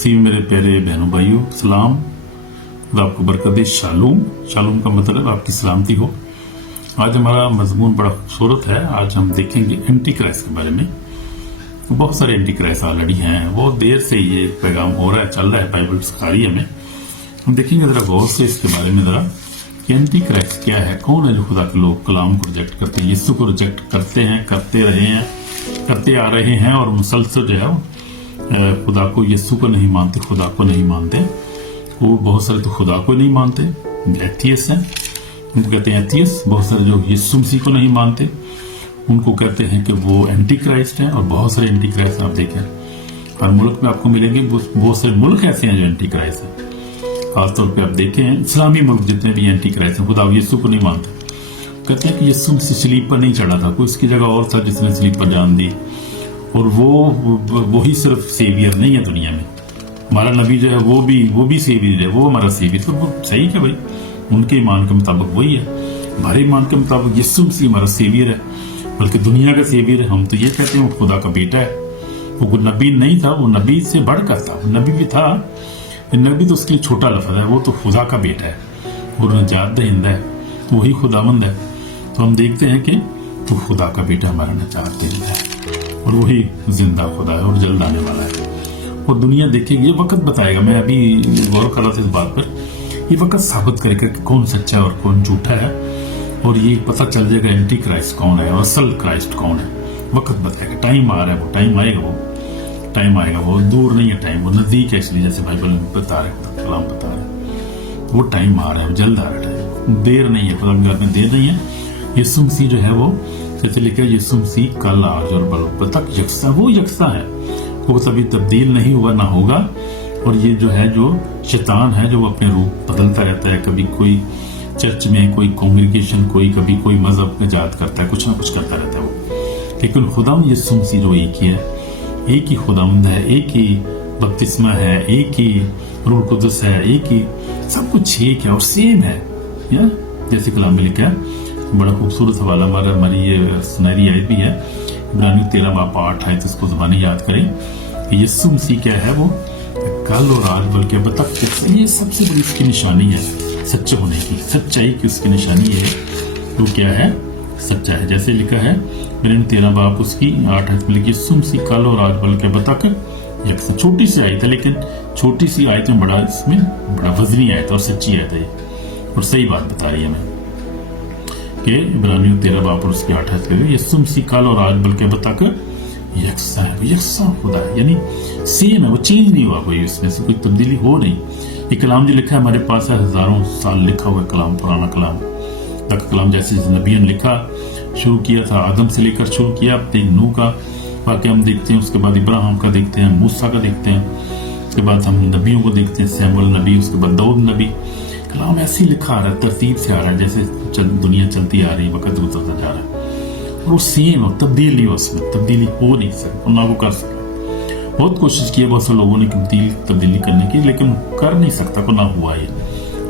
सी मेरे प्यारे बहनों भाइयों सलाम, खुदा आपको बरकत दे। शालूम, शालूम का मतलब आपकी सलामती हो। आज हमारा मजमून बड़ा खूबसूरत है। आज हम देखेंगे एंटी क्राइस्ट के बारे में। बहुत सारे एंटी क्राइस्ट ऑलरेडी हैं, बहुत देर से ये पैगाम हो रहा है, चल रहा है, बाइबल सिखा रही है हमें। हम देखेंगे जरा गौर से इसके बारे में जरा कि एंटी क्राइस्ट क्या है, कौन है जो खुदा के लोग कलाम को रिजेक्ट करते हैं, यीशु को रिजेक्ट करते हैं, करते रहे हैं, करते आ रहे हैं और मुसलसल जो है खुदा को, यीशु को नहीं मानते, खुदा को नहीं मानते। वो बहुत सारे तो खुदा को नहीं मानते, एथियस्ट हैं, उनको कहते हैं एथियस्ट। बहुत सारे जो यीशु मसीह को नहीं मानते उनको कहते हैं कि वो एंटी क्राइस्ट हैं। और बहुत सारे एंटी क्राइस्ट आप देखें हर मुल्क में आपको मिलेंगे। बहुत सारे मुल्क ऐसे हैं जो एंटी क्राइस्ट हैं। खासतौर पे आप देखें इस्लामी मुल्क जितने भी एंटी क्राइस्ट हैं, खुदा यीशु को नहीं मानते। कहते हैं कि यीशु मसीह स्लीप पर नहीं चढ़ा था, कोई इसकी जगह और था जिसने स्लीप पर जान दी, और वो ही सिर्फ सेवियर नहीं है दुनिया में। हमारा नबी जो है वो भी सेवियर है, वो हमारा सेवियर। तो वो सही है भाई, उनके ईमान के मुताबिक वही है। हमारे ईमान के मुताबिक यीशु मसीह हमारा सेवियर है, बल्कि दुनिया का सेवियर है। हम तो ये कहते हैं वो खुदा का बेटा है। वो नबी नहीं था, वो नबी से बढ़कर था। नबी भी था, नबी तो उसके लिए छोटा लफ्ज़ है। वो तो खुदा का बेटा है, वो निजात दहिंदा है, वही खुदावंद है। तो हम देखते हैं कि तो खुदा का बेटा हमारा निजात दहिंदा है और वही जिंदा खुदा है और जल्द आने वाला है। और दुनिया देखेगी, ये वक्त बताएगा। मैं अभी गौर कर रहा था इस बात पर, ये वक्त साबित करेगा कि कौन सच्चा है और कौन झूठा है। और ये पता चल जाएगा एंटी क्राइस्ट कौन है और असल क्राइस्ट कौन है। वक्त बताएगा, टाइम आ रहा है, वो टाइम आएगा, वो दूर नहीं है टाइम, वो नजदीक है। इसलिए जैसे बाइबल में बता रहे, कलाम बता रहे, वो टाइम आ रहा है, जल्द आ रहा है, देर नहीं है। खुदा के घर में देर नहीं है। यीशु मसीह जो है वो जैसे लिखा है, यीशु मसीह कल आज और बल तक यकसा, वो यकसा है, वो कभी तब्दील नहीं हुआ ना होगा। और ये जो है जो शैतान है, जो अपने रूप बदलता रहता है, कभी कोई चर्च में, कोई कॉन्ग्रीगेशन, कभी कोई मजहब इजाद करता है, कुछ ना कुछ करता रहता है वो। लेकिन खुदा यीशु मसीह जो एक ही है, एक ही खुदावंद है, एक ही बपतिस्मा है, एक ही रूह कुदस है, एक ही सब कुछ एक है और सेम है। या जैसे कलाम में लिखा है, बड़ा खूबसूरत सवाल हमारी ये सुनहरी आयत भी है, इब्रानियों 13:8 इसको ज़बानी याद करें कि यीशु मसीह क्या है, वो कल और आज बल्कि अब तक। ये सबसे बड़ी उसकी निशानी है सच्चे होने की, सच्चाई की उसकी निशानी है। तो क्या है? सच्चा है। जैसे लिखा है इब्रानियों 13 उसकी 8 में लिखी, यीशु मसीह कल और आज बल्कि अब तक यकसा। छोटी सी आयत है, लेकिन छोटी सी आयत में बड़ा वजनी आयत और सच्ची आयत है और सही बात बता रही है हमें कि इब्रानियों 13 उसकी 8 में यीशु मसीह कल और आज बल्कि अब तक यकसा है। यकसा खुदा है, यानी सेम है, वो चेंज नहीं हुआ, कोई उसमें से कोई तब्दीली हो नहीं। ये कलाम जो लिखा है हमारे पास है, हजारों साल लिखा हुआ कलाम, पुराना कलाम, कलाम जैसे नबियों ने लिखा, शुरू किया था, आदम से लेकर शुरू किया, नूह का वाक़या हम देखते हैं, उसके बाद इब्राहिम का देखते हैं, मूसा का देखते हैं, उसके बाद हम नबियों को देखते हैं, सैमुअल नबी, उसके बाद दाऊद नबी। कलाम ऐसे ही लिखा आ रहा है, तरतीब से आ रहा है, जैसे दुनिया चलती आ रही है, वक्त गुजरता जा रहा है, और वो सेम और तब्दील नहीं, उसमें तब्दीली हो नहीं सकती, ना वो कर सके। बहुत कोशिश की है बहुत से लोगों ने तब्दीली करने की, लेकिन कर नहीं सकता, को ना हुआ, ये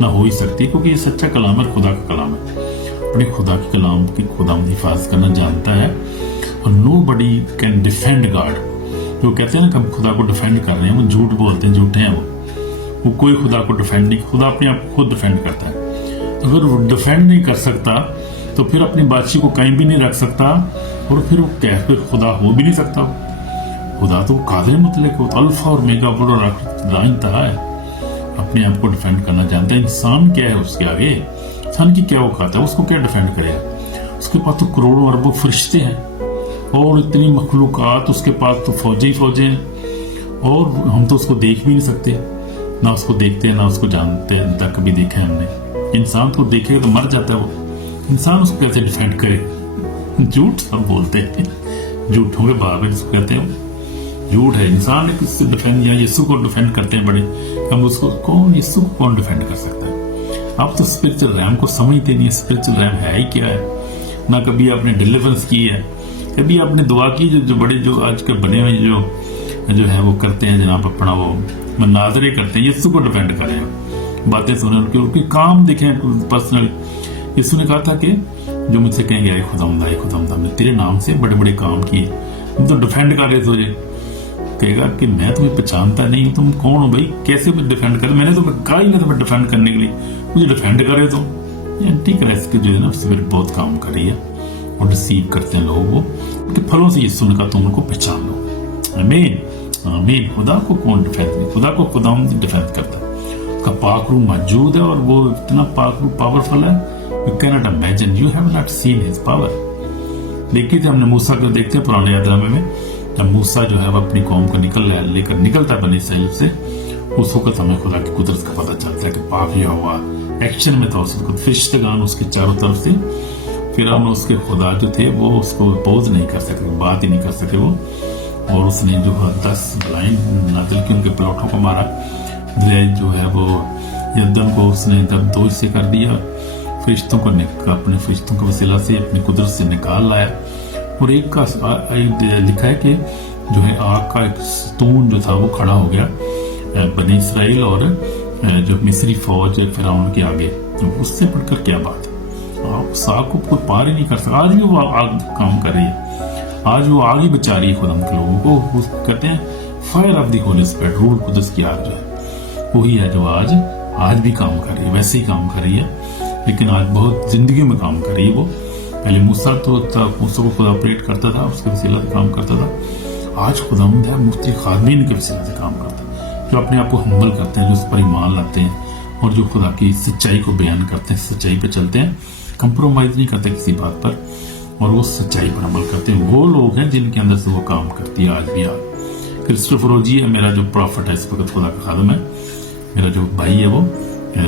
ना हो ही सकती, क्योंकि ये सच्चा कलाम है, खुदा का कलाम है। अपने खुदा के कलाम की खुदा हिफाजत करना जानता है। और nobody can defend God. जो कहते हैं ना कि हम खुदा को डिफेंड कर रहे हैं, वो झूठ बोलते हैं, झूठे हैं वो कोई खुदा को डिफेंड नहीं, खुदा अपने आप को खुद डिफेंड करता है। अगर वो डिफेंड नहीं कर सकता तो फिर अपनी बादशाही को कहीं भी नहीं रख सकता, और फिर वो फिर खुदा हो भी नहीं सकता। खुदा तो कादिर मुतलक, वो अल्फा और मेगा और इंतहा है, अपने आप को डिफेंड करना जानता है। इंसान क्या है उसके आगे, इंसान की क्या औकात है, उसको क्या डिफेंड करेगा? उसके पास तो करोड़ों अरबों फरिश्ते हैं और इतनी मखलूकात, उसके पास तो फौजी हैं, और हम तो उसको देख भी नहीं सकते, ना उसको देखते हैं ना उसको जानते हैं, तक कभी देखा है हमने। इंसान को देखेगा तो मर जाता है वो, इंसान उसको कैसे डिफेंड करे? झूठ सब बोलते हैं, झूठों के बाप है जिसको कहते हैं, झूठ है। इंसान ने किससे डिफेंड, या यीशु को डिफेंड करते हैं बड़े, हम उसको कौन, यीशु को कौन डिफेंड कर सकता है? आप तो स्पिरिचुअल रैम को समझते नहीं है। स्पिरिचुअल रैम है ही क्या है? ना कभी आपने डिलीवरेंस की है, कभी आपने दुआ की, जो बड़े जो आजकल बने हुए जो है वो करते हैं जनाब, अपना वो मनाजरे करते हैं, यीशु को डिफेंड करें, बातें सुने, उनके काम देखें पर्सनल। यीशु ने कहा था कि जो मुझसे कहेंगे आए खुदावंद हमने तेरे नाम से बड़े बड़े काम किए, तुम तो डिफेंड कर रहे थे, کہے گا کہ میں تمہیں پہچانتا نہیں ہوں, تم کون ہو بھائی, کیسے ڈیفینڈ کر, میں نے تمہیں کہا ہی نہیں تمہیں ڈیفینڈ کرنے کے لیے, مجھے ڈیفینڈ کرے تو. یہ اینٹی کرائسٹ کے جو ہے نا اسپرٹ بہت کام کر رہی ہے اور ڈسیو کرتے ہیں لوگوں کو کہ پھلوں سے یہ سن کر تم ان کو پہچان لو. آمین آمین. خدا کو کون ڈیفینڈ نہیں, خدا کو خدا ڈیفینڈ کرتا. اس کا پاک روح موجود ہے اور وہ اتنا پاک روح پاورفل ہے, you cannot imagine, you have not seen his power. دیکھیے تھے ہم نے موسیٰ کو دیکھتے ہیں پرانے عہد نامے میں, جب موسیٰ جو ہے وہ اپنی قوم کو لے کر نکلتا ہے بنی اسرائیل سے, اس وقت ہمیں خدا کی قدرت کا پتہ چلتا ہے کہ پاک ہوا ایکشن میں تھا. اس وقت فرشتگان اس کے چاروں طرف سے, پھر ہم اس کے خدا جو تھے وہ اس کو اپوز نہیں کر سکے, بات ہی نہیں کر سکے وہ, اور اس نے جو 10 بلائنڈ نازل کی, ان کے پلوٹوں کو مارا, جو ہے وہ یردن کو اس نے 2 حصے کر دیا, فرشتوں کو اپنے فرشتوں کے وسیلہ سے اپنی قدرت سے نکال لایا. اور ایک کا لکھا ہے کہ جو ہے آگ کا ایک ستون جو تھا وہ کھڑا ہو گیا بنی اسرائیل اور جو مصری فوج فرعون کے آگے. اس سے بڑھ کر کیا بات ہے, اس آگ کو کوئی پار ہی نہیں کر سکتا. آج بھی وہ آگ کام کر رہی ہے, آج وہ آگ ہی بچا رہی ہے خدا کے لوگوں کو. وہ کہتے ہیں fire of the holy spirit, روح القدس کی آگ جو ہے وہی ہے جو آج بھی کام کر رہی ہے, ویسے ہی کام کر رہی ہے, لیکن آج بہت زندگی میں کام کر رہی ہے. وہ پہلے موسیٰ کو خدا آپریٹ کرتا تھا, اس کے وسیلہ سے کام کرتا تھا. آج خداوند ہے مختلف خادمین کے وسیلہ سے کام کرتا ہے, جو اپنے آپ کو ہمبل کرتے ہیں, جو اس پر ایمان لاتے ہیں اور جو خدا کی سچائی کو بیان کرتے ہیں, سچائی پہ چلتے ہیں, کمپرومائز نہیں کرتے کسی بات پر, اور وہ سچائی پر عمل کرتے ہیں. وہ لوگ ہیں جن کے اندر سے وہ کام کرتی ہے آج بھی. کرسٹوفر روجی ہے میرا جو پروفٹ ہے, اس وقت خدا کا خادم ہے, میرا جو بھائی ہے وہ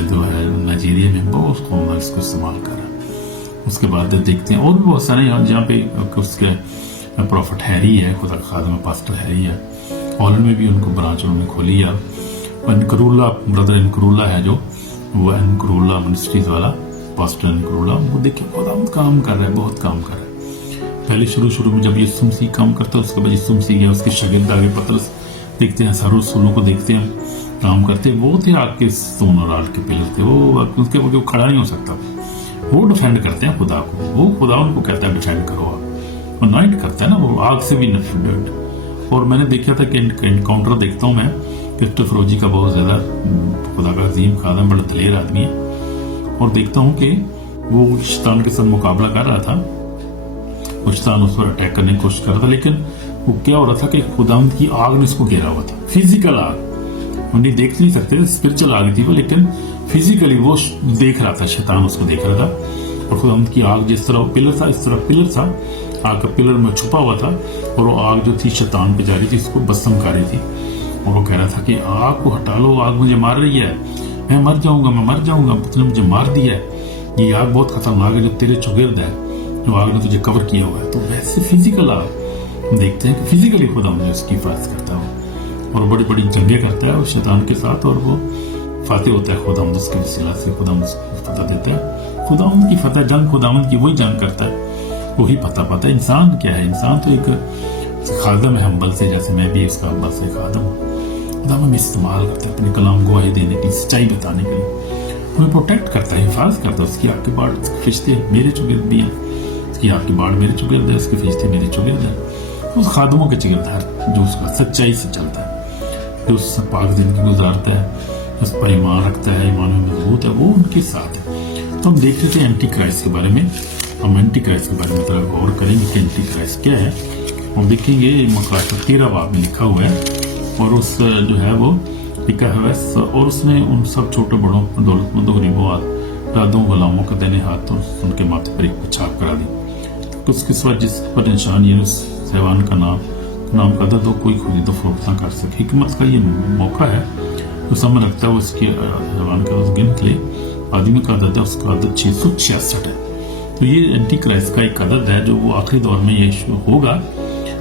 جو ہے نائجیریا میں, وہ اس کو استعمال کر رہا ہے. اس کے بعد دیکھتے ہیں اور بھی بہت سارے جہاں پہ اس کے پروفٹ ہیری ہے, خدا کا خادم پاسٹر ہیری ہے. ہالینڈ میں بھی ان کو برانچ انہوں نے کھولی ہے. انکرولا بردر انکرولا ہے جو, وہ انکرولا منسٹریز والا پاسٹر انکرولا, وہ دیکھیں خدا کام کر رہا ہے, بہت کام کر رہا ہے. پہلے شروع میں جب یسوع مسیح کام کرتا ہے, اس کے بعد یسوع مسیح گیا, اس کے شاگرد آگے پطرس دیکھتے ہیں, سارے رسولوں کو دیکھتے ہیں کام کرتے. وہ تھے آگ کے ستون اور آگ کے پلر تھے, وہ کھڑا نہیں ہو سکتا. وہ ڈیفینڈ کرتے ہیں خدا کو, وہ خدا ان کو کہتا ہے ڈیفینڈ کرو, وہ نائٹ کرتا ہے نا, وہ آگ سے بھی ڈیفینڈ. اور میں نے دیکھا تھا کہ انکاؤنٹر دیکھتا ہوں میں کرسٹوفر روجی کا, بہت زیادہ خدا کا عظیم خادم, بڑا دلیر آدمی ہے, اور دیکھتا ہوں کہ وہ شیطان کے ساتھ مقابلہ کر رہا تھا. وہ شیطان اس پر اٹیک کرنے کی کوشش کر رہا تھا, لیکن وہ کیا ہو رہا تھا کہ خداوند کی آگ نے اس کو گھیرا ہوا تھا. فزیکل آگ, انہیں دیکھ نہیں سکتے, اسپرچل آگ تھی وہ, لیکن فزیکلی وہ دیکھ رہا تھا, شیطان اس کو دیکھ رہا تھا. اور خداوند کی آگ جس طرح پلر تھا, اس طرح پلر تھا, آگ کا پلر میں چھپا ہوا تھا, اور وہ آگ جو تھی شیطان پہ جا رہی تھی, اس کو بسم کر رہی تھی. اور وہ کہہ رہا تھا کہ آگ کو ہٹا لو, آگ مجھے مار رہی ہے, میں مر جاؤں گا, اس نے مجھے مار دیا ہے, یہ آگ بہت خطرناک ہے جو تیرے چگرد ہے, جو آگ نے تجھے کور کیا ہوا ہے. تو ویسے فزیکل آگ دیکھتے ہیں کہ فزیکلی خدا مجھے اس کی حفاظت کرتا ہے, اور بڑی بڑی جنگیں کرتا ہے اس شیطان کے ساتھ, اور وہ فاتح ہوتا ہے. خداوند اس کے وسیلہ سے خداوند اس کو فتح دیتے ہیں. خداوند کی فتح, جنگ خداوند کی وہی جنگ کرتا ہے, وہی پتہ پاتا ہے. انسان کیا ہے, انسان تو ایک خادم ہے ہمبل سے, جیسے میں بھی اس کا ہمبل سے خادم ہوں. خداوند ہمیں استعمال کرتا ہے اپنے کلام گواہی دینے کی, سچائی بتانے کے لیے, ہمیں پروٹیکٹ کرتا ہے, حفاظت کرتا ہے. اس کی آگ کے باڑ فرشتے میرے چگرد بھی ہیں, اس کی آگ کے باڑ میرے چگرد ہے, اس کے فرشتے میرے چگرد ہیں. اس خادموں کے چگرد ہے جو اس کا سچائی سے چلتا ہے, جو اس پاک زندگی گزارتا ہے, اس پر ایمان رکھتا ہے, ایمان میں مضبوط ہے, وہ ان کے ساتھ ہے. تو ہم دیکھ رہے تھے اینٹی کرائسٹ کے بارے میں. ہم اینٹی کرائسٹ کے بارے میں ذرا غور کریں گے کہ اینٹی کرائسٹ کیا ہے. ہم دیکھیں گے مکاشفہ 13 باب میں لکھا ہوا ہے, اور اس جو ہے وہ لکھا ہوا ہے, اور اس نے ان سب چھوٹے بڑوں, دولت مندوں, غریبوں, رادوں, غلاموں کے دائیں ہاتھ ان کے ماتھے پر ایک چھاپ کرا دی. اس کے سوا جس پر انسان یہ حیوان کا نام کا عدد ہو, کوئی خرید و فروخت نہ کر سکے. حکمت کا یہ موقع ہے جو سمجھ رکھتا ہے وہ اس کے حیوان کا گنت لے. آدمی کا عدد ہے, اس کا عدد 666 ہے. تو یہ اینٹی کرائسٹ کا ایک عدد ہے جو وہ آخری دور میں یہ ہوگا.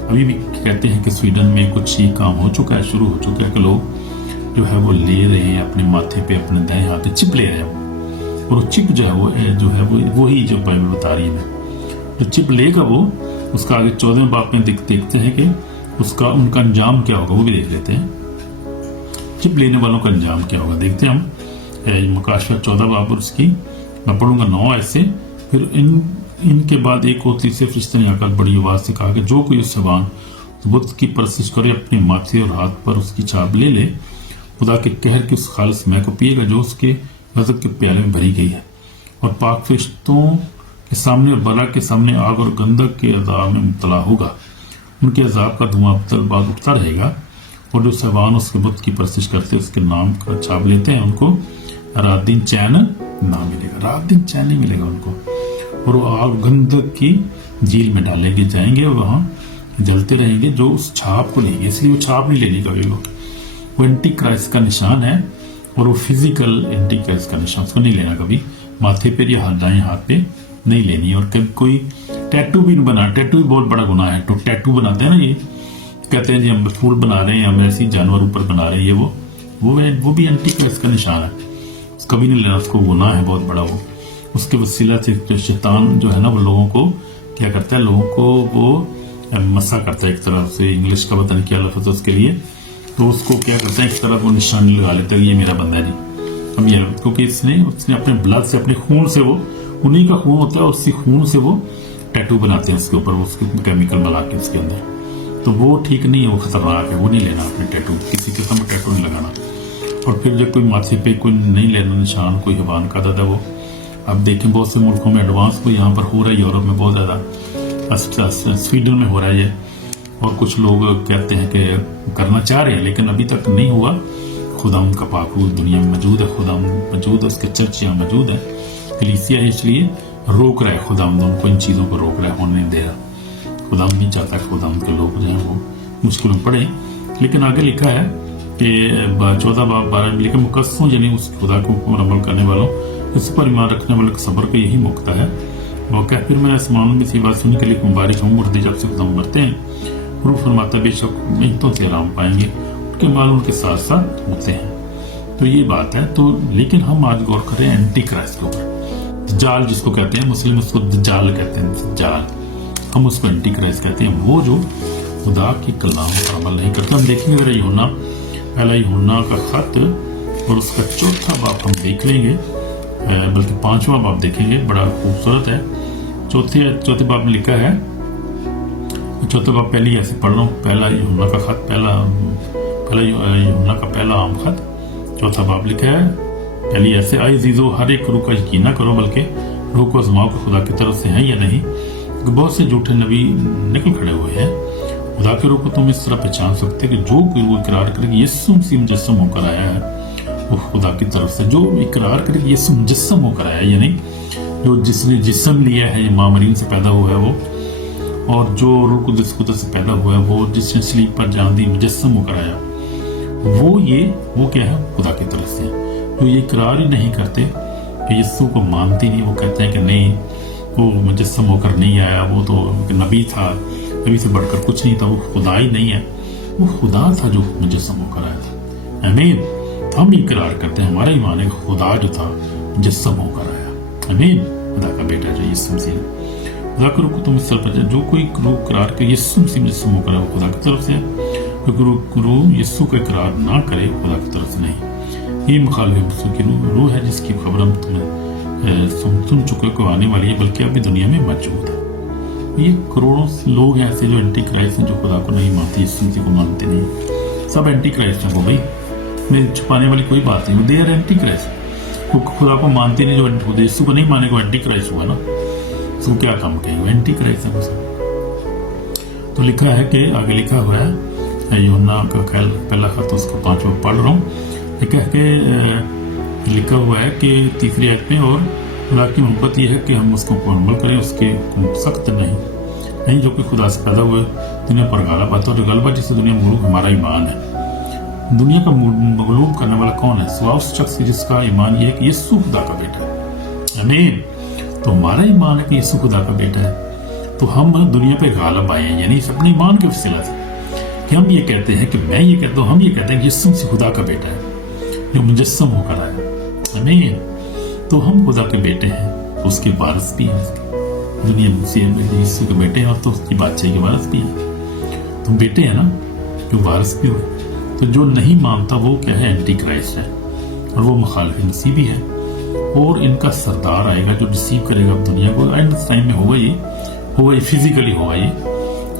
ابھی بھی کہتے ہیں کہ سویڈن میں کچھ یہ کام ہو چکا ہے, شروع ہو چکا ہے کہ لوگ جو ہے وہ لے رہے ہیں اپنے ماتھے پہ, اپنے دائیں ہاتھ پہ چپ لے رہے ہیں, اور وہ چپ جو ہے وہ وہی جو بائبل بتا رہی ہے. جو چپ لے گا وہ, اس کا آگے 14 باب میں دیکھتے ہیں کہ ان کا انجام کیا ہوگا, وہ بھی دیکھ لیتے ہیں. چپ لینے والوں کا انجام کیا ہوگا دیکھتے ہیں ہم. مکاشفہ 14 باب, اور اس کی میں پڑھوں گا 9 ایسے. پھر ان کے بعد ایک اور تیسرے فرشتے نے آ کر بڑی آواز سے کہا کہ جو کوئی اس زبان तो बुत की परस्तिश करे, अपने माथे और हाथ पर उसकी छाप ले ले, खुदा के कहर की उस खालिस मैं को पिएगा जो उसके गजब के प्याले में भरी गई है, और पाक फरिश्तों के सामने और बला के सामने आग और गंधक के अजाब में मुब्तला होगा। उनके अजाब का धुआं बाद उठता रहेगा, और जो सहबान उसके बुत की परस्तिश करते उसके नाम का छाप लेते हैं उनको रात दिन चैन ना मिलेगा, रात दिन चैन नहीं मिलेगा उनको, और वो आग गंधक की झील में डालेंगे जाएंगे और वहां जलते रहेंगे जो उस छाप को लेंगे। इसलिए वो छाप नहीं लेनी कभी, वो एंटी क्राइस्ट का निशान है, और वो फिजिकल एंटी क्राइस्ट का निशान, उसको नहीं लेना कभी, माथे पे या दाएं हाथ पे नहीं लेनी। और कभी कोई टैटू भी बना, टैटू भी बहुत बड़ा गुनाह है। तो टैटू बनाते हैं ना, ये कहते हैं जी हम फूल बना रहे हैं, हम ऐसी जानवर ऊपर बना रहे हैं, ये वो भी एंटी क्राइस्ट का निशान है, कभी नहीं लेना, उसको गुनाह है बहुत बड़ा। वो उसके वसीला से शैतान जो है ना, वो लोगों को क्या करता है, लोगों को वो मसा करता है एक तरह से, इंग्लिश का पता नहीं क्या लफ्ज़ है उसके लिए, तो उसको क्या करता है एक तरह वो निशानी लगा लेता है, ये मेरा बंदा है जी। अब ये क्योंकि उसने अपने ब्लड से, अपने खून से, वो उन्हीं का खून होता है, उसी खून से वो टैटू बनाते हैं उसके ऊपर, उसके केमिकल मिला के उसके अंदर, तो वो ठीक नहीं है, वो खतरनाक है, वो नहीं लेना अपने टैटू, किसी किस्म का टैटू नहीं लगाना। और फिर जब कोई माथे पे कोई नहीं लेना निशान, कोई हवान का दादा, वो अब देखें बहुत से मुल्कों में एडवांस को यहाँ पर हो रहा है, यूरोप में बहुत ज़्यादा, स्वीडन में हो रहा है, और कुछ लोग कहते हैं कि करना चाह रहे हैं लेकिन अभी तक नहीं हुआ। खुदा उनका पाकू दुनिया में मौजूद है, खुदा मौजूद है, उसके चर्च यहाँ मौजूद है, कलीसिया है, इसलिए रोक रहा है खुदा उनको, इन चीज़ों को रोक रहा है, होने नहीं दे रहा। खुदा नहीं चाहता खुदा उनके लोग जो हैं वो मुश्किल में पड़े। लेकिन आगे लिखा है कि 14 बाब 12 में लिखा, मुकस्सों यानी उस खुदा को अमल करने वालों, इस पर ईमान रखने वालों के सब्र को यही मौका है। वो क्या, फिर मैं आसमानों में सी बात सुनने के लिए मुबारक हूँ, मुर्दे जब से खुदा मरते हैं, रूह फरमाता बेशक मेहनतों से आराम पाएंगे, उनके माल उनके साथ साथ होते हैं। तो ये बात है। तो लेकिन हम आज गौर करें एंटी क्राइस्ट के ऊपर, दज्जाल जिसको कहते हैं, मुस्लिम उसको दज्जाल कहते हैं, दज्जाल, हम उसको एंटी क्राइस्ट कहते हैं, वो जो खुदा की कलाम पर अमल नहीं करते। हम देखेंगे मेरा यूहन्ना, पहला यूहन्ना का खत और उसका चौथा बाब हम देख लेंगे, बल्कि 5वां बाब देखेंगे, बड़ा खूबसूरत है। चौथे बाब में लिखा है, चौथे बाब पहले ऐसे पढ़ रहा हूँ, पहला यूहन्ना का खत, पहला यूहन्ना का पहला आम खत, चौथा बाब लिखा है पहली ऐसे, आए अजीजो हर एक रूह का यकीन न करो, बल्कि रूह को आजमाओ कि खुदा की तरफ से हैं या नहीं, क्योंकि बहुत से झूठे नबी निकल खड़े हुए हैं। खुदा के रूह को तुम इस तरह पहचान सकते कि जो कोई वो इकरार करे कि यीशु मसीह मुजस्सम होकर आया है, वो खुदा की तरफ से, जो इकरार करे कि यीशु मुजस्सम होकर आया है, यानी जो जिसने जिस्म लिया है, माँ मरीम से पैदा हुआ है वो, और जो रूह कुदस से पैदा हुआ है वो, जिसने सलीब पर जान दी, मुजस्सम होकर आया, वो क्या है, खुदा की तरफ से। जो ये इकरार ही नहीं करते कि यीशु को मानते नहीं, वो कहते हैं कि नहीं वो मुजस्सम होकर नहीं आया, वो तो नबी था, नबी से बढ़कर कुछ नहीं था, वो खुदा ही नहीं है, वो खुदा था जो मुजस्सम होकर आया था। आमीन। हम इकरार करते हैं, हमारा ईमान है कि खुदा जो था मुजस्सम होकर आया। आमीन। खुदा का बेटा जो यीशु मसीह, खुदा के रूह को तुम इस तरह पर, जो कोई रूह इकरार करे यीशु मसीह मुजस्सम होकर आया, खुदा की तरफ से है। कोई रूह यीशु का इकरार ना करे, खुदा की तरफ से नहीं। ये मुखालिफ की रूह है जिसकी खबर हम तुम्हें सुन चुके को आने वाली है, बल्कि अभी दुनिया में मौजूद है। ये करोड़ों लोग हैं ऐसे जो एंटी क्राइस्ट हैं, जो खुदा को नहीं मानते, यीशु मसीह को मानते नहीं, सब एंटी क्राइस्ट हैं। वो भाई में छुपाने वाली कोई बात नहीं, दे आर एंटी क्राइस्ट। वो खुदा को मानते नहीं, जो यीशु को नहीं माने को एंटी क्राइस्ट हुआ ना, तो क्या काम कहेंगे, एंटी क्राइस्ट है सब। तो लिखा है कि आगे लिखा हुआ है यूहन्ना का पहला खत, उसको 5वां पढ़ रहा हूँ। लिखा हुआ है कि 3री आयत में, और खुदा की मोहब्बत यह है कि हम उसको अमल करें, उसके सख्त नहीं जो कि खुदा से पैदा हुए दुनिया पर गालिब आता है, और गलबा जिससे दुनिया मगलूब हमारा ईमान है। दुनिया का मगलूब करने वाला कौन है? सिवा उस शख्स जिसका ईमान यह है कि यीशु खुदा का बेटा है। आमीन। तो हमारा ईमान है कि यीशु खुदा का बेटा है, तो हम दुनिया पे गालिब आए हैं, यानी अपने ईमान के वसीला से कि हम ये कहते हैं कि मैं ये कहता हूँ, हम ये कहते हैं कि यीशु मसीह खुदा का बेटा है जो मुजस्सम होकर आया। आमीन। तो हम खुदा के बेटे हैं, तो उसके वारिस भी हैं, दुनिया में यीशु के बेटे हैं, और तो उसकी बादशाही के वारिस भी हैं। तुम बेटे हैं ना, जो वारिस भी हुए। तो जो नहीं मानता वो क्या है, एंटी क्राइस्ट है, और वो मुखालिफ मसीह भी है, और इनका सरदार आएगा जो रिसीव करेगा दुनिया को। एंड टाइम में होगा ये फिजिकली होगा ये,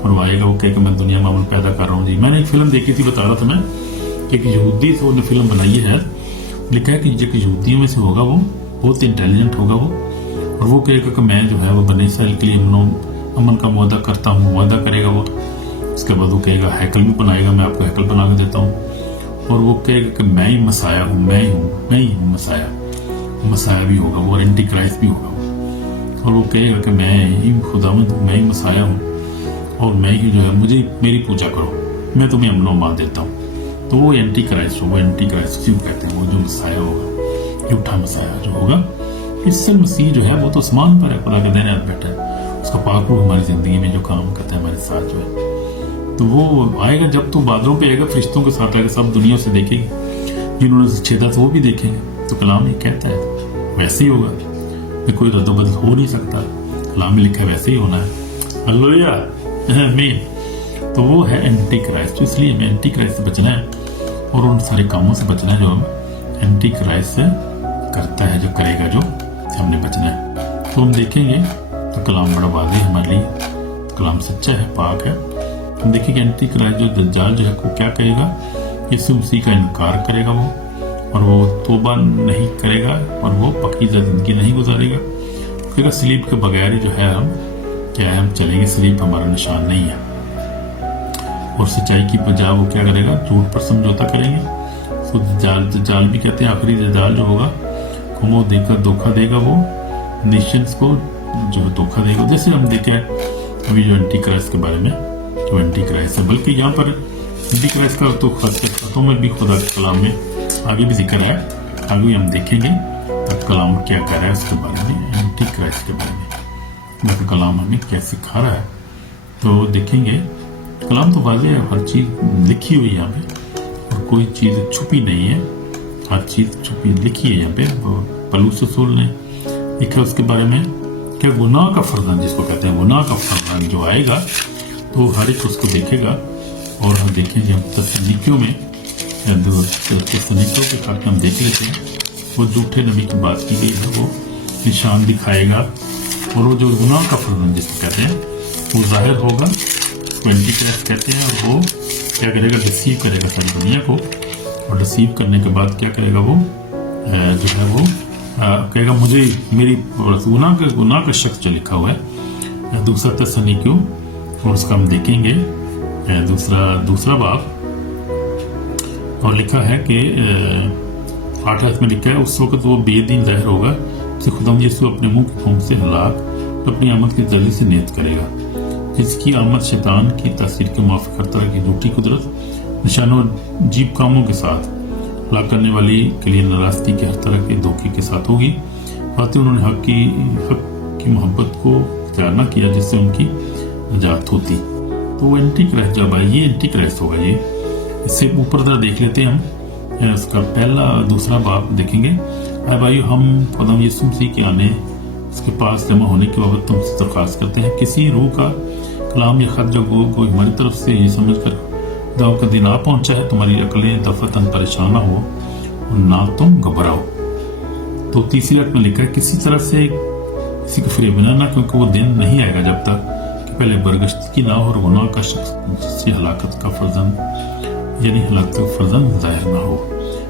और वो आएगा, वो कहेगा मैं दुनिया में अमन पैदा कर रहा हूँ जी। मैंने एक फिल्म देखी थी, बता रहा था मैं, कि एक यहूदी से उन्होंने फिल्म बनाई है, लिखा है कि जो यहूदियों में से होगा वो बहुत इंटेलिजेंट होगा वो, और वो कहेगा कि मैं जो है वो बनी इसराइल के लिए अमन का वादा करता हूँ, वादा करेगा वो। उसके बाद वो कहेगा हैकल भी बनाएगा, मैं आपको हैकल बना के देता हूँ, और वो कहेगा कि मैं ही मसाया हूँ, मैं ही हूँ मसाया भी होगा वो, और एंटी क्राइस्ट भी होगा वो। और वो कहेगा कि मैं ही खुदावंद हूँ, मैं ही मसाया हूँ, और मैं ही जो है मेरी पूजा करो, मैं तुम्हें अमन मान देता हूँ। तो वो एंटी क्राइस्ट होगा, एंटी क्राइस्ट क्यों कहते हैं, वो जो मसाया होगा, झूठा मसाया जो होगा। ईसा मसीह जो है वो तो आसमान पर है, खुदा के दाहिने हाथ बैठा है, उसका पाक रूह हमारी जिंदगी में जो काम करता है हमारे साथ जो है। तो वो आएगा जब तो बादलों पे आएगा, फरिश्तों के साथ आएगा, सब दुनिया से देखेगी, जिन्होंने छेदा तो वो भी देखेंगे। तो कलाम ये कहता है वैसे ही होगा, कोई रद्दोबदल हो नहीं सकता, कलाम में लिखा है वैसे ही होना है। हालेलुया, आमीन। तो वो है एंटी क्राइस्ट। तो इसलिए हमें एंटी क्राइस्ट से बचना है, और उन सारे कामों से बचना है जो हम एंटी क्राइस्ट से करता है, जो करेगा, जो हमने बचना है। तो हम देखेंगे तो कलाम बड़ा वाज़ेह है हमारे लिए, कलाम सच्चा है, पाक है। हम देखेंगे एंटी क्राइस्ट जो दज्जाल जो है वो क्या करेगा, यीशु मसीह का इनकार करेगा वो, और वो तौबा नहीं करेगा, और वो पकीज़ा जिंदगी नहीं गुजारेगा। कहेगा सलीब के बगैर ही जो है हम क्या है, हम चलेंगे, सलीब हमारा निशान नहीं है। और सच्चाई की बजाय वो क्या करेगा, झूठ पर समझौता करेंगे। तो दज्जाल भी कहते हैं आखिरी दज्जाल जो होगा वो देकर धोखा देगा, वो नेशंस को जो धोखा देगा। जैसे हम देखे अभी जो एंटी क्राइस्ट के बारे में, जो एंटी क्राइस्ट है, बल्कि यहाँ पर एंटी क्राइस्ट का तो खतों में भी खुदा के कलाम में आगे भी जिक्र है, आगे भी हम देखेंगे तब कलाम क्या कह रहा है उसके बारे में, एंटी क्राइस्ट के बारे में तब कलाम हमें क्या सिखा रहा है। तो देखेंगे कलाम तो वाज़ेह है, हर चीज़ लिखी हुई है यहाँ पे, और कोई चीज़ छुपी नहीं है, हर चीज़ छुपी लिखी है यहाँ पे। पौलुस रसूल ने लिखा उसके बारे में कि गुनाह का फरजान जिसको कहते हैं, गुनाह का फरजान जो आएगा तो हर एक उसको देखेगा। और हम देखेंगे हम तस्नीकियों में, तस्नीकियों के खाते हम देख लेते हैं, वो झूठे नबी की बात की गई है, वो निशान दिखाएगा, और वो जो गुनाह का फरजान जिसको कहते हैं वो जाहिर होगा, एंटी क्राइस्ट कहते हैं। और वो क्या करेगा, डिसीव करेगा सारी दुनिया को, और डिसीव करने के बाद क्या करेगा, वो जो है वो कहेगा मुझे मेरी गुनाह का शख्स जो लिखा हुआ है, दूसरा तस्नीकियों, और उसका हम देखेंगे दूसरा बाब, और लिखा है कि 8 में लिखा है उस वक्त वो बेदीन जाहिर होगा, जिसे खुदा यीशु अपने मुंह की फूंक से हलाक अपनी आमद के जरिए से नियत करेगा, जिसकी आमद शैतान की तासीर के मुआफिक हर तरह की झूठी कुदरत, निशानों और जीप कामों के साथ हलाक करने वाली के लिए नाराजगी के हर तरह के धोखे के साथ होगी। बातें उन्होंने हक की मोहब्बत को इख्तियार न किया जिससे उनकी निजात होती। तो वो एंटी क्राइस्ट जब आए, ये एंटी क्राइस्ट होगा। ये इससे ऊपर तरह देख लेते हैं हम, उसका पहला दूसरा बाप देखेंगे। अरे भाई, हम खुदा यीशु मसीह के आने उसके पास जमा होने के बाबत तुमसे दरख्वास्त करते हैं, किसी रूह का कलाम या खत जो कोई हमारी तरफ से ये समझ कर दाव का दिन आ पहुंचा है, तुम्हारी अकलें दफतन परेशान हो और ना तुम घबराओ। तो तीसरी आयत में लिखा है किसी तरह से किसी को फरेब न ना, क्योंकि वो दिन नहीं आएगा जब तक कि पहले बरगश्तगी ना हो और गुनाह का शख्स जिससे हलाकत का फर्जन यानी हलाकत का फर्जन जाहिर ना हो,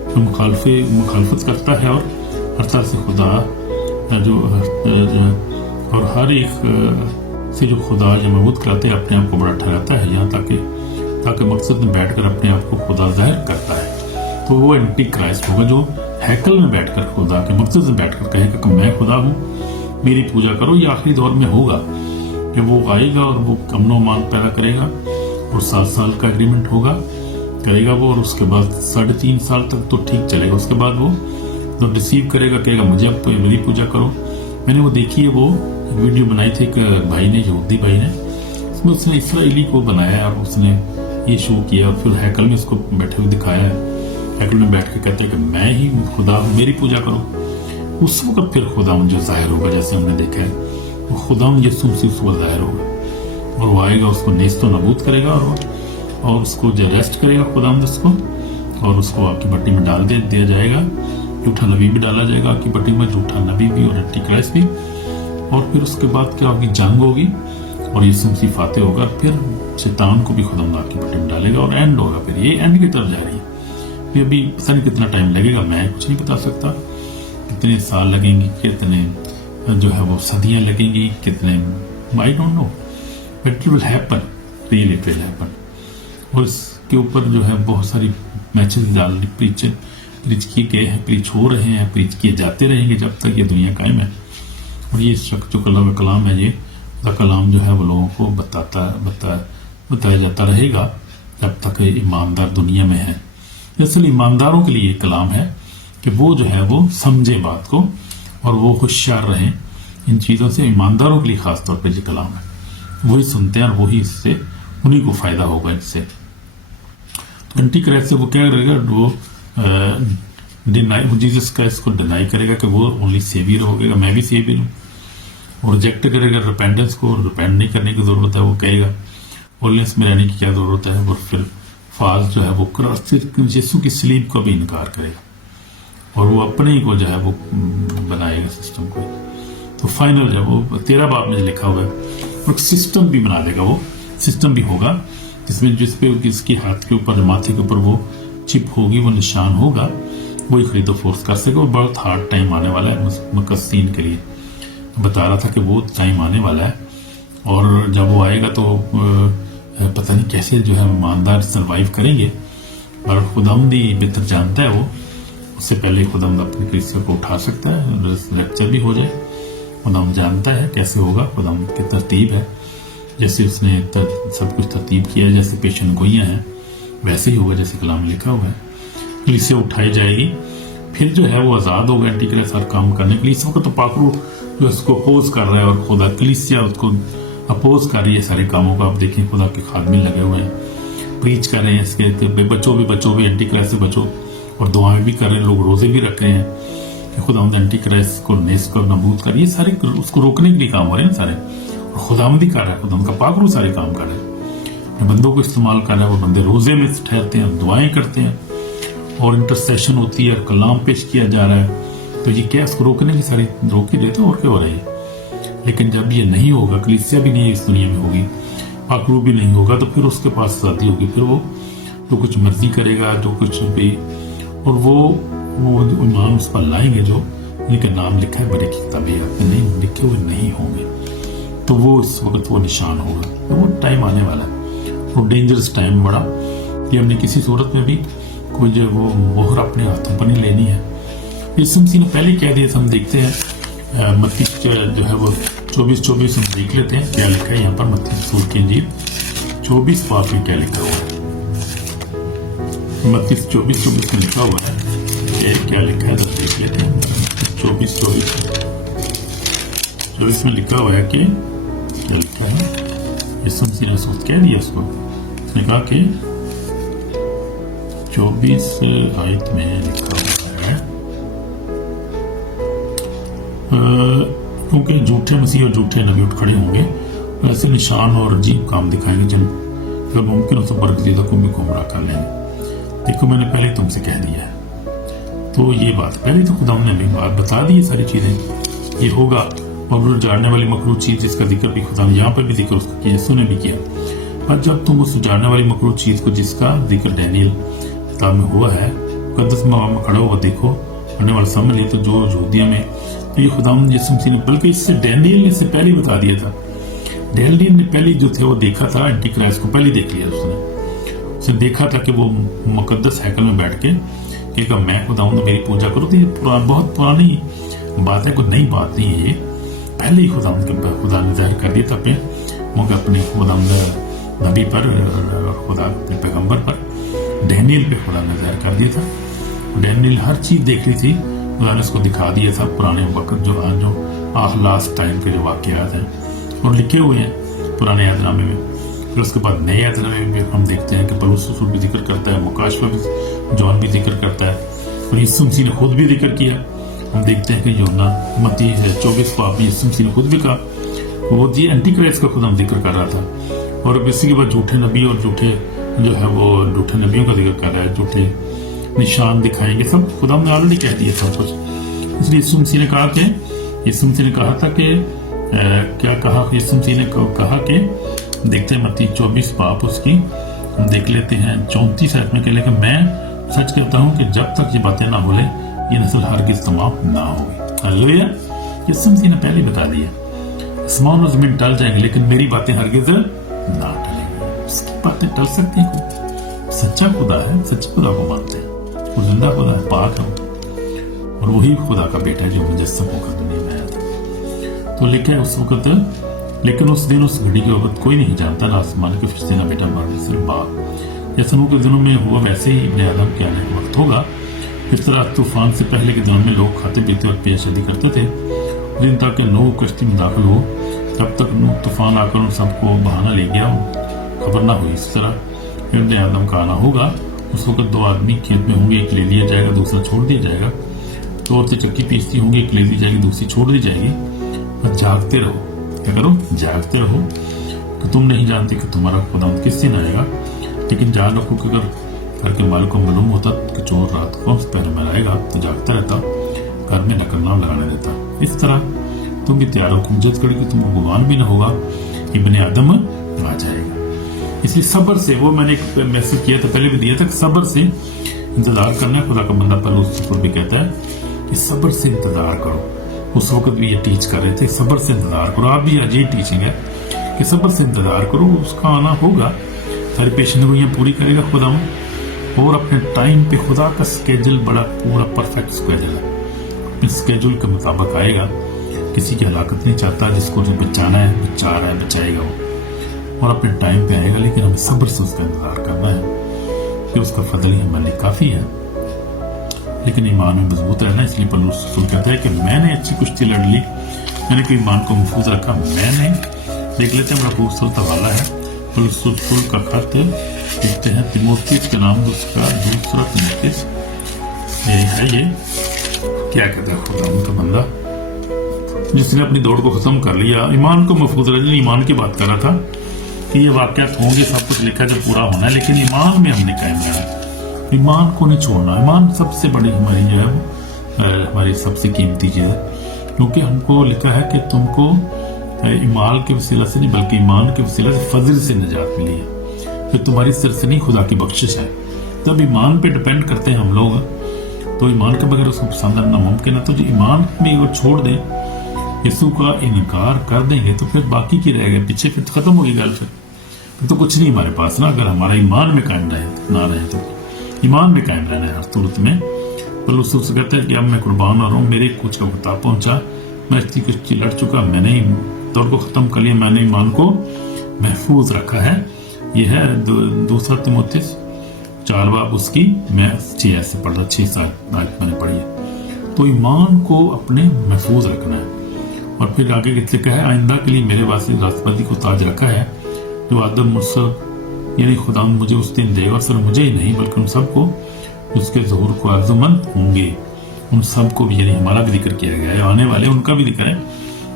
जो मुखालफत करता है और हर तरह से खुदा जो और हर एक से जो खुदा जो मबूद कराते हैं अपने आप को बड़ा ठहराता है, यहाँ ताकि मकसद में बैठकर अपने आप को खुदा जाहिर करता है। तो वो एंटी क्राइस्ट होगा जो हैकल में बैठकर खुदा के मकसद में बैठकर कहेगा कि मैं खुदा हूँ, मेरी पूजा करो। ये आखिरी दौर में होगा कि वो आएगा और वो अमन मान पैदा करेगा, और 7 साल का एग्रीमेंट करेगा वो, और उसके बाद 3.5 साल तक तो ठीक चलेगा। उसके बाद वो तो रिसीव करेगा, कहेगा मुझे अब मेरी पूजा करो। मैंने वो देखी है, वो वीडियो बनाई थी एक भाई ने, यहूदी भाई ने, उसमें उसने इसराइली को बनाया और उसने ये शो किया, फिर हैकल में उसको बैठे हुए दिखाया, हैकल में बैठ के कहते हैं कि मैं ही खुदा हूँ, मेरी पूजा करो। उस वक्त फिर खुदा जो जाहिर होगा, जैसे हमने देखा है, वो खुदा यीशु मसीह उस वक्त जाहिर होगा, और वो आएगा, उसको नेस्त नबूद करेगा और उसको जो अरेस्ट करेगा खुदा उसको, और उसको आग की भट्टी में डाल दिया जाएगा। झूठा नबी भी डाला जाएगा आग की भट्टी में, झूठा नबी भी और एंटी क्राइस्ट भी। और फिर उसके बाद क्या होगी, जंग होगी, اور یسوع مسیح فاتح ہوگا، پھر شیطان کو بھی خدا آگ کی بھٹی میں ڈالے گا اور اینڈ ہوگا. پھر یہ اینڈ کی طرف جا رہی ہے. پھر ابھی پتہ نہیں کتنا ٹائم لگے گا، میں کچھ نہیں بتا سکتا. کتنے سال لگیں گے، کتنے جو ہے وہ صدیاں لگیں گی، کتنے I don't know, but it will happen, really it will happen. اور اس کے اوپر جو ہے بہت ساری میچز پریچ کیے گئے ہیں، پریچ ہو رہے ہیں، پریچ کیے جاتے رہیں گے جب تک یہ دنیا قائم ہے. اور یہ شخص جو اللہ کا کلام ہے، یہ اللہ کلام جو ہے وہ لوگوں کو بتایا جاتا رہے گا جب تک ایماندار دنیا میں ہے. دراصل ایمانداروں کے لیے یہ کلام ہے کہ وہ جو ہے وہ سمجھے بات کو اور وہ ہوشیار رہیں ان چیزوں سے. ایمانداروں کے لیے خاص طور پہ یہ کلام ہے، وہی سنتے ہیں اور وہی اس سے انہیں کو فائدہ ہوگا اس سے. تو اینٹی کرائسٹ سے وہ کیا کرے گا، وہ جیسس کرائسٹ کو ڈینائی کرے گا کہ وہ اونلی سیویئر ہوگا، کہ میں بھی سیویئر ہوں. اور ریجیکٹ کرے گا ریپینڈنس کو، ریپینڈ نہیں کرنے کی ضرورت ہے. وہ کہے گا ہولنس میں رہنے کی کیا ضرورت ہے. اور پھر فاز جو ہے وہ یسوع کی صلیب کا بھی انکار کرے گا اور وہ اپنے ہی کو جو ہے وہ بنائے گا سسٹم کو. تو فائنل جو ہے وہ 13 باب میں لکھا ہوا ہے، اور سسٹم بھی بنا دے گا. وہ سسٹم بھی ہوگا جس پہ اس کے ہاتھ کے اوپر، ماتھے کے اوپر وہ چپ ہوگی، وہ نشان ہوگا، وہی خرید و فروخت کر سکے. اور بہت ہارڈ ٹائم آنے والا ہے مقصدین کے لیے. بتا رہا تھا کہ وہ ٹائم آنے والا ہے، اور جب وہ آئے گا تو پتہ نہیں کیسے جو ہے ایماندار سروائیو کریں گے. اور خداوند ہی بہتر جانتا ہے. وہ اس سے پہلے خداوند اپنے کلیسیا کو اٹھا سکتا ہے، لیکچر بھی ہو جائے. خداوند جانتا ہے کیسے ہوگا، خداوند کی ترتیب ہے. جیسے اس نے سب کچھ ترتیب کیا ہے، جیسے پیشن گوئیاں ہیں ویسے ہی ہوگا جیسے کلام میں لکھا ہوا ہے. کلیسیا اٹھائی جائے گی، پھر جو ہے وہ آزاد ہوگا اینٹی کرائسٹ ہر کام کرنے کے لیے. اس وقت تو پاکرو جو اس کو اپوز کر رہا ہے، اور خدا کلیسیا اس کو اپوز کر رہی ہے سارے کاموں کو. آپ دیکھیں خدا کے خادمین لگے ہوئے ہیں، پریچ کر رہے ہیں اس کے بچوں بھی اینٹی کرائسٹ سے بچو، اور دعائیں بھی کر رہے ہیں. لوگ روزے بھی رکھ رہے ہیں کہ خداوند اینٹی کرائسٹ کو نیست کو نابود کر. یہ سارے اس کو روکنے کے لیے کام ہو رہے ہیں سارے، اور خداوند ہی کر رہا ہے. خداوند کا پاک روح سارے کام کر رہے ہیں، اپنے بندوں کو استعمال کر رہا ہے. وہ بندے روزے میں ٹھہرتے ہیں، دعائیں کرتے ہیں، اور انٹرسیشن ہوتی ہے، اور کلام پیش کیا جا رہا ہے. تو یہ کیا اس کو روکنے کی ساری روک ہی دیتے، اور کیا ہو رہا ہے. لیکن جب یہ نہیں ہوگا، کلیسیا بھی نہیں اس دنیا میں ہوگی، پاک روح بھی نہیں ہوگا، تو پھر اس کے پاس آزادی ہوگی. پھر وہ جو کچھ مرضی کرے گا، جو کچھ بھی، اور وہ ایمان اس پر لائیں گے جو ان کا نام لکھا ہے بڑی کتابیں میں نہیں لکھے ہوئے نہیں ہوں گے. تو وہ اس وقت وہ نشان ہوگا. تو وہ ٹائم آنے والا ہے، وہ ڈینجرس ٹائم بڑا. یہ ہم نے کسی صورت میں بھی کوئی جو وہ مہر اپنے ہاتھوں پر نہیں لینی ہے. یسوع مسیح نے پہلے کہہ دیا. ہم دیکھتے ہیں متی جو ہے وہ 24 ہم دیکھ لیتے ہیں کیا لکھا ہے یہاں پر. متی رسول کی انجیل 24 باب میں کیا لکھا ہوا ہے. متی 24 میں لکھا ہوا ہے کہ کیا لکھا ہے، تو دیکھ لیتے ہیں. 24 میں لکھا ہوا ہے کہ کیا لکھا ہے. یسوع مسیح نے سوچ کہہ دیا اس کو. اس نے کہا کہ 24 آیت میں لکھا ہوا ہے کیونکہ جھوٹے مسیح اور جھوٹے نبی اٹھ کھڑے ہوں گے، ایسے نشان اور عجیب کام دکھائیں گے جن اگر ممکن ہو تو برگزیدہ کو بھی گمراہ کر لیں گے. دیکھو میں نے پہلے تم سے کہہ دیا ہے. تو یہ بات پہلے تو خدا نے بات بتا دی، ساری چیزیں یہ ہوگا. اور جاڑنے والی مخلوق چیز جس کا ذکر بھی خدا نے یہاں پر بھی ذکر اس کا کیا، یسوع نے بھی کیا. اور جب تم اس جاڑنے والی مخلوق چیز کو جس کا ذکر ڈینیل کتاب میں ہوا ہے مقدس مقام میں کھڑا ہوا دیکھو پڑھنے والا سمجھ لے. تو جو یہودیہ میں تو یہ خدا یسوع مسیح نے بلکہ اس سے ڈینیل نے اس سے پہلے بتا دیا تھا. ڈینیل نے پہلے جو تھے وہ دیکھا تھا، اینٹی کرائسٹ کو پہلے دیکھ لیا. اس نے دیکھا تھا کہ وہ مقدس ہیکل میں بیٹھ کے کہ میں خدا ہوں میری پوجا کرو. تو یہ بہت پرانی بات ہے، کوئی نئی بات نہیں ہے. یہ پہلے ہی خدا نے ظاہر کر دیا تھا اپنے خدا نبی پر، خدا اپنے پیغمبر پر. ڈینیل پہ خدا نے ظاہر کر دیا تھا. ڈینیل ہر چیز دیکھ لی تھی، خدا نے اس کو دکھا دیا تھا. پرانے وقت جو لاسٹ ٹائم کے جو واقعات ہیں اور لکھے ہوئے ہیں پرانے عہد نامے میں. پھر اس کے بعد نئے عہد نامے میں ہم دیکھتے ہیں کہ پولس رسول بھی ذکر کرتا ہے، مکاشفہ بھی جون بھی ذکر کرتا ہے، اور یسوع مسیح نے خود بھی ذکر کیا. ہم دیکھتے ہیں کہ یوحنا متی 24 باب میں یسوع مسیح نے خود بھی کہا وہ اینٹی کرائسٹ کا خود ہم ذکر کر رہا تھا. اور اسی کے بعد جھوٹے نبی اور جھوٹے جو ہے وہ جھوٹے نبیوں کا ذکر کر رہا ہے، جھوٹے نشان دکھائیں گے. سب خدا نے آلریڈی کہہ دیا سب کچھ. اس لیے یسوع مسیح نے کہا تھا کہ क्या कहा यीशु मसीह ने कहा कि देखते हैं मत्ती 24 बाप उसकी हम देख लेते हैं 34 आयत में, लेकिन मैं सच कहता हूँ कि जब तक ये बातें ना बोले ये नस्ल हरगिज़ समाप्त ना होगी। हालेलुया। यीशु मसीह ने पहले बता दिया आसमान और जमीन टल जाएंगे लेकिन मेरी बातें हरगिज़ ना टलेंगी। उसकी बातें टल सकती हैं? सच्चा खुदा है, सच्चे खुदा को मानते हैं, वो जिंदा खुदा है, पाक है और वही खुदा का बेटा है जो मुजस्सम होकर दुनिया में आया था। तो लिखा है उस वक्त, लेकिन उस दिन उस घड़ी के वक्त कोई नहीं जानता, ना आसमान के फरिश्ते ना बेटा मर सिर्फ बाप। जैसे नूह के दिनों में हुआ वैसे ही इब्ने आदम के आने का वक्त होगा। इस तरह तूफान से पहले के दिनों में लोग खाते पीते और पेश शादी करते थे। दिन तक कि नूह कश्ती में दाखिल हो तब तक नूह तूफान आकर उन सबको बहाना ले गया, खबर ना हुई। इस तरह इब्ने आदम का आना होगा। उस वक्त दो आदमी खेत में होंगे, एक ले लिया जाएगा दूसरा छोड़ दिया जाएगा। दो औरतें चक्की पीसती होंगी, एक ले ली जाएगी दूसरी छोड़ दी जाएगी। और जागते रहो, क्या करो? जागते रहो कि तुम नहीं जानते कि तुम्हारा खुदा किस दिन आएगा। लेकिन जान रखो कि अगर घर के मालिक को मालूम होता कि चोर रात को पहले में आएगा तो जागता रहता, घर में नकल नाम लगाने देता। इस तरह तुम भी तैयार हो, जिद करोगे तुमको गुमान भी ना होगा, इब्ने आदम आ जाएगा। इसलिए सब्र से, वो मैंने एक मैसेज किया था पहले भी दिया था, सब्र से इंतजार करना। खुदा का बंदा पलूस भी कहता है कि सब्र से इंतजार करो। उस वक्त भी ये टीच कर रहे थे, सब्र से इंतजार करो। आप भी आज ये टीचिंग है कि सब्र से इंतजार करो, उसका आना होगा। सारी पेशन गोइयां पूरी करेगा खुदा और अपने टाइम पे। खुदा का स्केड्यूल बड़ा पूरा परफेक्ट स्केड्यूल है, अपने स्केड्यूल के मुताबिक आएगा। किसी की हलाकत नहीं चाहता, जिसको जो बचाना है बचा रहा है बचाएगा वो, और अपने टाइम पे आएगा। लेकिन हमें सब्र से उसका इंतजार करना है कि उसका फजल ही हमारे लिए काफी है। लेकिन ईमान में मजबूत रहना। इसलिए पौलुस कहता है कि मैंने अच्छी कुश्ती लड़ ली, मैंने कोई ईमान को महफूज रखा। मैंने देख लेते हैं, बड़ा खूबसूरत हवाला है पौलुस का खत, देखते हैं तिमोथेयुस के नाम, उसका दूसरा तिमोथेयुस है। ये क्या कहता है खुदा उनका बंदा जिसने अपनी दौड़ को खत्म कर लिया, ईमान को महफूज रखा। ईमान की बात कर रहा था कि ये वाकयात होंगे, सब कुछ लिखा जब पूरा होना है, लेकिन ईमान में हमने कायम रहना, ईमान को नहीं छोड़ना। ईमान सबसे बड़ी हमारी जो है हमारी सबसे कीमती चीज है, क्योंकि हमको लिखा है कि तुमको ईमान के वसीला से नहीं बल्कि ईमान के वसीला से फजल से निजात मिली है। फिर तुम्हारी सरसनी खुदा की बख्शिश है। तब ईमान पे डिपेंड करते हैं हम लोग, तो ईमान के बगैर उसको पसंद करना मुमकिन है। तो जो ईमान में वो छोड़ दें, यीशु का इनकार कर देंगे, तो फिर बाकी की रह गए पीछे, फिर खत्म होगी गल। फिर तो कुछ नहीं हमारे पास ना, अगर हमारा ईमान में कायम रहे ना रहे तो। ईमान में कायम रहना है हर सूरत में। पौलुस उससे कहते हैं कि अब मैं कुर्बान हो रहा हूँ, मेरे कुछ का बता पहुंचा, मैं इतनी कुछ लड़ चुका, मैंने दौड़ को खत्म कर लिया, मैंने ईमान को महफूज रखा है। यह है दूसरा तिमोथेयुस 4 बाब उसकी, मैं 6 ऐसे पढ़ रहा, 6 साल मैंने पढ़ी है। तो ईमान को अपने महफूज रखना है। और फिर आगे लिखा है, आइंदा के लिए मेरे वास्ते राष्ट्रपति को ताज रखा है, जो आदम मुझसे यानी खुदा मुझे उस दिन देगा, सिर्फ मुझे ही नहीं बल्कि उन सबको उसके ज़हूर को आर्जुमंद होंगे। उन सबको भी, यानी हमारा भी जिक्र किया गया है, आने वाले उनका भी जिक्र है,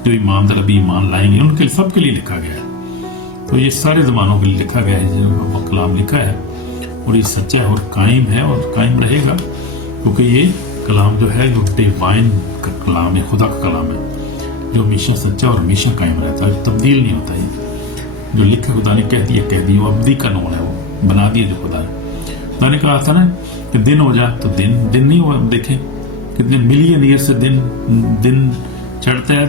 जो ईमानदार अभी ईमान लाएंगे, उनके सबके लिए लिखा गया है। तो ये सारे जमानों के लिए लिखा गया है, जो कलाम लिखा है, और ये सच्चा है और कायम है और कायम रहेगा, क्योंकि ये कलाम जो है, जो डिवाइन का कलाम है, खुदा का कलाम है, जो हमेशा सच्चा और हमेशा कायम रहता है, तब्दील नहीं होता है। जो लिखा खुदा ने कह दिया, वो अब्दी कानून है, वो बना दिया जो खुदा ने। खुदा ने कहा था ना कि दिन हो जाए तो दिन नहीं हुआ। देखें कितने मिलियन ईयर से दिन चढ़ता है,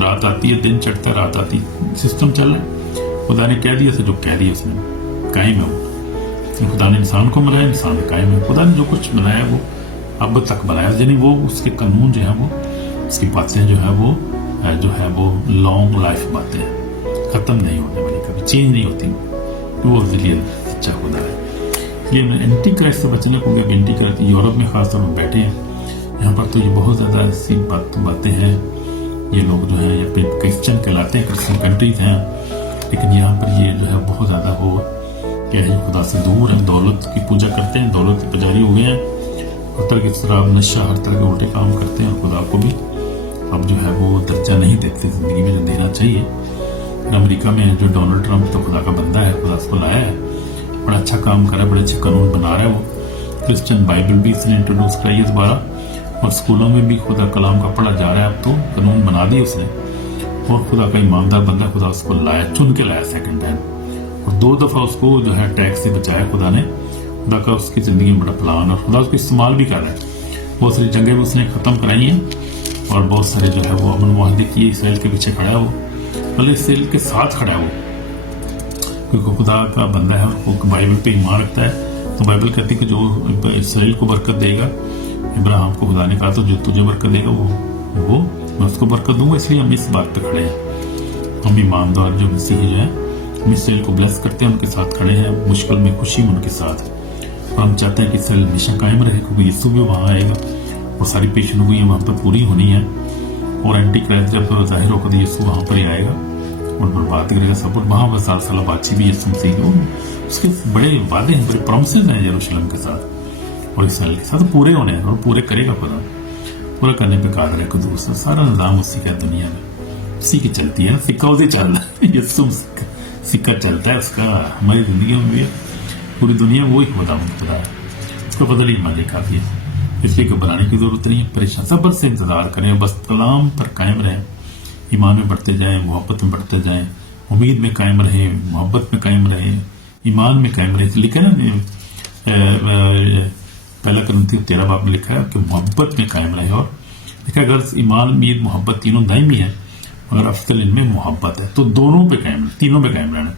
रात आती है, दिन चढ़ता है, रात आती है, सिस्टम चल रहा है। खुदा ने कह दिया, जो कह दिया उसने कायम है वो। खुदा ने इंसान को बनाया, इंसान कायम है। खुदा ने जो कुछ बनाया वो अब तक बनाया, यानी वो उसके कानून जो है, वो उसकी बातें जो है वो लॉन्ग लाइफ बातें हैं, खत्म नहीं होने वाली, कभी चेंज नहीं होती। वो रियल सच्चा खुदा है। ये एंटी क्राइस्ट से बचने को, एंटी क्राइस्ट यूरोप में खासतौर पर बैठे हैं, यहाँ पर तो ये बहुत ज़्यादा ऐसी बातें हैं। ये लोग जो है ये क्रिश्चियन कहलाते हैं, क्रिश्चियन कंट्रीज हैं, लेकिन यहाँ पर ये जो है बहुत ज़्यादा वो क्या है, खुदा से दूर है, दौलत की पूजा करते हैं, दौलत के पुजारी हो गए हैं, हर तरह की शराब नशा, हर तरह के उल्टे काम करते हैं, और खुदा को भी अब जो है वो दर्जा नहीं देते जिंदगी में जो देना चाहिए। अमेरिका में जो डोनाल्ड ट्रंप तो खुदा का बंदा है, खुदा उसको लाया है, बड़ा अच्छा काम कर रहा है, बड़े अच्छे कानून बना रहा है। वो क्रिश्चियन बाइबल भी इसने इंट्रोड्यूस कराई है दोबारा, और स्कूलों में भी खुदा कलाम का पढ़ा जा रहा है। अब तो कानून बना दिए उसने, اور خدا کا ایماندار بندہ خدا اس کو لایا, چن کے لایا سیکنڈ ٹائم, اور 2 دفعہ اس کو جو ہے ٹیکس سے بچایا خدا نے. خدا کا اس کی زندگی میں بڑا پلان, اور خدا اس کو استعمال بھی کر رہا ہے. بہت ساری جنگیں بھی اس نے ختم کرائی ہیں, اور بہت سارے جو ہے وہ امن معاہدے کی اسرائیل کے پیچھے کھڑا ہے, وہ بلکہ اسرائیل کے ساتھ کھڑا ہے وہ, کیونکہ خدا کا بندہ ہے, وہ بائبل پہ ایمان رکھتا ہے. تو بائبل کہتی ہے کہ جو اسرائیل کو برکت دے گا, ابراہیم کو خدا نے کہا تو جو تجھے برکت دے گا وہ میں اس کو برکت دوں گا. اس لیے ہم اس بات پہ کھڑے ہیں. ہم ایماندار جو مسیحی جو ہیں, ہم اسرائیل کو بلیس کرتے ہیں, ان کے ساتھ کھڑے ہیں, مشکل میں خوشی میں ان کے ساتھ. اور ہم چاہتے ہیں کہ اسرائیل ہمیشہ قائم رہے, کیونکہ یسوع بھی وہاں آئے گا, وہ ساری پیشن گوئیاں وہاں پر پوری ہونی ہے, اور اینٹی کرائسٹ جب ظاہر ہوگا تو یسوع وہاں پر ہی آئے گا اور برباد کرے گا سب. وہاں پر 7 سالہ بادشاہ بھی یسوع مسیح کی, اس کے بڑے وعدے ہیں, بڑے پرومسز ہیں یروشلم کے ساتھ اور اسرائیل کے ساتھ پورے ہونے ہیں, اور پورے کرے گا خدا. پورا کرنے پہ قادر ہے قدوس. سارا نظام اسی کا دنیا میں اسی کی چلتی ہے, سکہ اسے چل رہا ہے, یسوع سکہ چلتا ہے اس کا. ہماری زندگی میں بھی پوری دنیا وہی خدا ہے, اس کو بدل ہی مانے کافی ہے. اس لیے گھبرانے کی ضرورت نہیں ہے, پریشان صبر سے انتظار کریں, بس کلام پر قائم رہیں, ایمان میں بڑھتے جائیں, محبت میں بڑھتے جائیں, امید میں قائم رہیں, محبت میں قائم رہیں, ایمان میں قائم رہیں. لکھا نا پہلا کرنتی 13 باب میں لکھا ہے کہ محبت میں قائم رہے, اور لکھا اگر ایمان, امید, محبت تینوں دائمی ہیں, مگر افضل ان میں محبت ہے. تو دونوں پہ قائم رہنا, تینوں پہ قائم رہنا,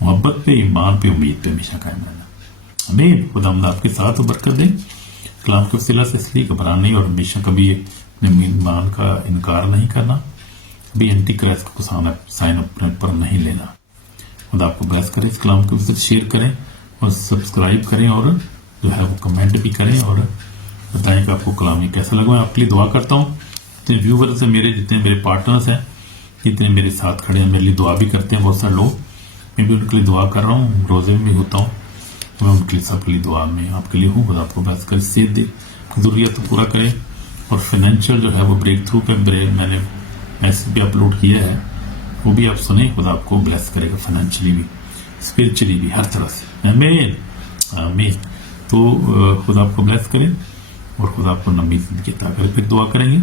محبت پہ, ایمان پہ, امید پہ ہمیشہ قائم رہنا. امین. خدا ہم آپ کے ساتھ برکت دیں کلام کے وسیلہ سے. اس لیے گھبرانا نہیں, اور ہمیشہ کبھی اپنے ایمان کا انکار نہیں کرنا, کبھی اینٹی کرائسٹ کو سائن اپنے پر نہیں لینا. خدا آپ کو بحث کرے. اس کلام کے وسیلہ شیئر کریں اور سبسکرائب کریں, اور جو ہے وہ کمنٹ بھی کریں, اور بتائیں کہ آپ کو کلام یہ کیسا لگا. میں آپ کے لیے دعا کرتا ہوں. جتنے ویورز ہیں میرے, جتنے میرے پارٹنرز ہیں, جتنے میرے ساتھ کھڑے ہیں, میرے لیے دعا بھی کرتے ہیں بہت سارے لوگ. میں بھی ان کے لیے دعا کر رہا ہوں, روزے میں بھی ہوتا ہوں, میں ان کے لیے سب کے لیے دعا میں آپ کے لیے ہوں. خدا آپ کو بحث کرے, صحت دے, ضروریات پورا کرے, اور فائنینشیل جو ہے وہ بریک تھرو پہ میں نے میسج بھی اپلوڈ کیا ہے, وہ بھی آپ سنیں. خدا آپ کو بلیس کرے گا فائنینشلی بھی, اسپرچولی بھی, ہر طرح سے. آمین آمین. تو خدا آپ کو بلیس کرے, اور خدا آپ کو لمبی زندگی عطا کرے. پھر دعا کریں گے.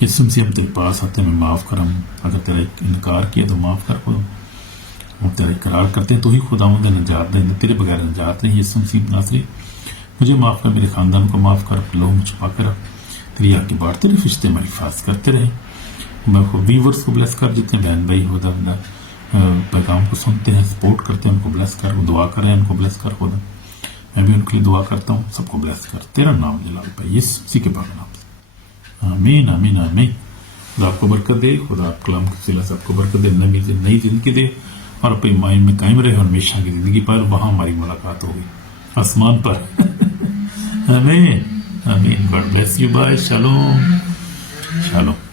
یسوع مسیح ہم تیرے پاس آتے ہیں, معاف کر, ہم اگر تیرا انکار کیا تو معاف کر. خدا ہم تیرا اقرار کرتے ہیں, تو ہی خدا مجھے نجات دے, تیرے بغیر نجات نہیں. یسوع مسیح ناصری مجھے معاف کر, میرے خاندان کو معاف کر, اپنے لوگوں میں چھپا کر رکھ. تیری آگ کی بات, تیرے فرشتے ہماری حفاظت کرتے رہے. میں ویورس کو بلیس کر, جتنے بہن بھائی خدا پیغام کو سنتے ہیں, سپورٹ کرتے ہیں, ان کو بلیس کر. وہ دعا کریں, ان کو بلیس کر. خدا میں بھی ان کے لیے دعا کرتا ہوں, سب کو بلیس کر. تیرا نام جلال پائے یسوع مسیح کے پاک نام سے. آمین آمین آمین. خدا آپ کو برکت دے. خدا آپ کلام کے وسیلہ سے آپ کو برکت دے, نئی زندگی دے, اور اپنے مائنڈ میں قائم رہے, اور ہمیشہ کی زندگی پر وہاں ہماری ملاقات ہوگی آسمان پر. آمین آمین. God bless you. بائے. شالوم شالوم.